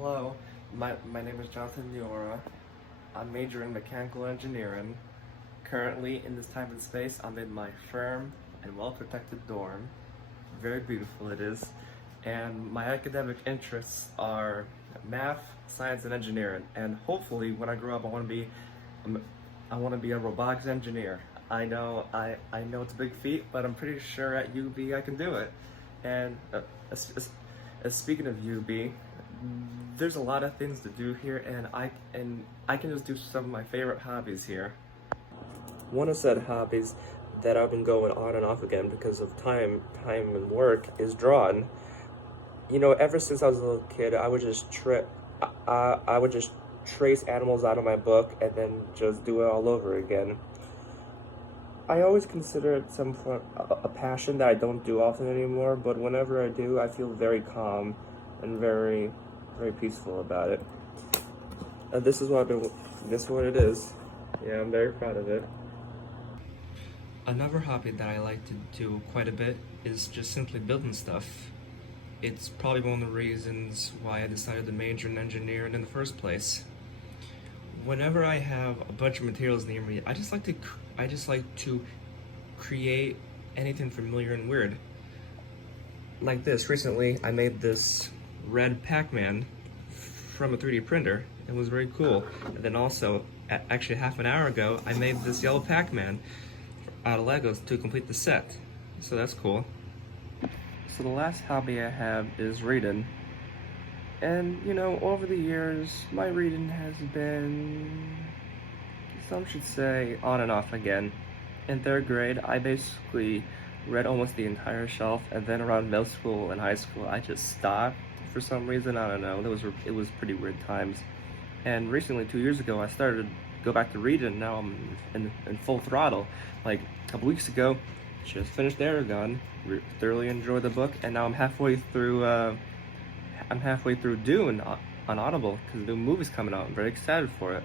Hello, my name is Jonathan Niora. I'm majoring in mechanical engineering. Currently, in this time and space, I'm in my firm and well-protected dorm. Very beautiful it is. And my academic interests are math, science, and engineering. And hopefully, when I grow up, I want to be a robotics engineer. I know it's a big feat, but I'm pretty sure at UB I can do it. And speaking of UB, there's a lot of things to do here, and I can just do some of my favorite hobbies here. One of said hobbies that I've been going on and off again because of time and work is drawing. You know, ever since I was a little kid, I would just trace animals out of my book and then just do it all over again. I always consider it a passion that I don't do often anymore, but whenever I do, I feel very calm and very peaceful about it. This is what it is. Yeah, I'm very proud of it. Another hobby that I like to do quite a bit is just simply building stuff. It's probably one of the reasons why I decided to major in engineering in the first place. Whenever I have a bunch of materials near me, I just like to create anything familiar and weird. Like this, recently I made this red Pac-Man from a 3D printer. It was very cool. And then also, actually half an hour ago, I made this yellow Pac-Man out of Legos to complete the set. So that's cool. So the last hobby I have is reading. And, you know, over the years, my reading has been, some should say, on and off again. In third grade, I basically read almost the entire shelf, and then around middle school and high school, I just stopped for some reason. I don't know. It was pretty weird times. And recently, 2 years ago, I started to go back to reading. Now I'm in full throttle. Like a couple weeks ago, just finished Aragon, thoroughly enjoyed the book, and now I'm halfway through Dune on Audible because the new movie's coming out. I'm very excited for it.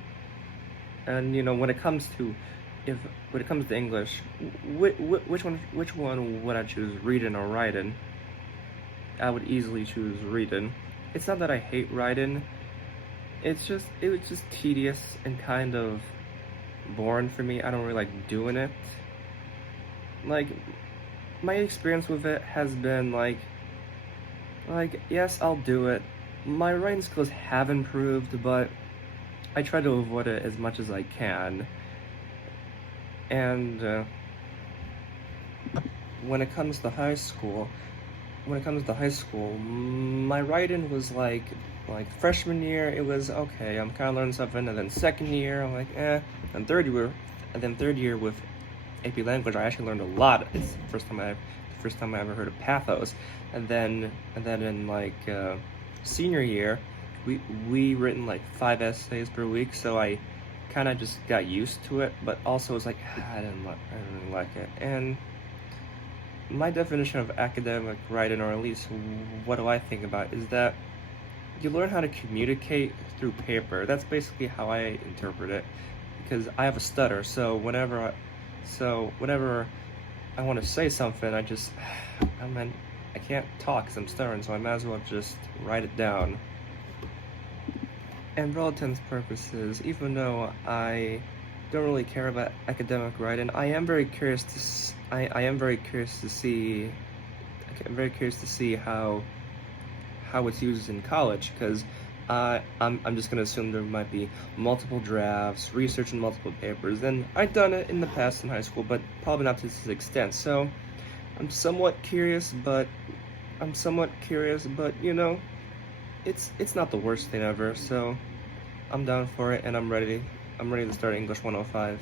And you know, when it comes to English, which one would I choose, reading or writing? I would easily choose reading. It's not that I hate writing. It was just tedious and kind of boring for me. I don't really like doing it. Like, my experience with it has been like yes, I'll do it. My writing skills have improved, but I try to avoid it as much as I can. And when it comes to high school, my writing was like freshman year, it was okay, I'm kind of learning something, and then second year, I'm like, and third year with AP language, I actually learned a lot. It's the first time I ever heard of pathos. And then in like senior year, we written like 5 essays per week, so I kind of just got used to it, but also was like, I didn't really like it. And my definition of academic writing, or at least what do I think about, is that you learn how to communicate through paper. That's basically how I interpret it, because I have a stutter, so whenever I want to say something, I can't talk because I'm stuttering, so I might as well just write it down. And for all intents and purposes, even though I don't really care about academic writing, I am very curious to see how it's used in college, because I'm just gonna assume there might be multiple drafts, research in multiple papers, and I've done it in the past in high school, but probably not to this extent. So I'm somewhat curious, but you know, it's not the worst thing ever. So I'm down for it, and I'm ready to start English 105.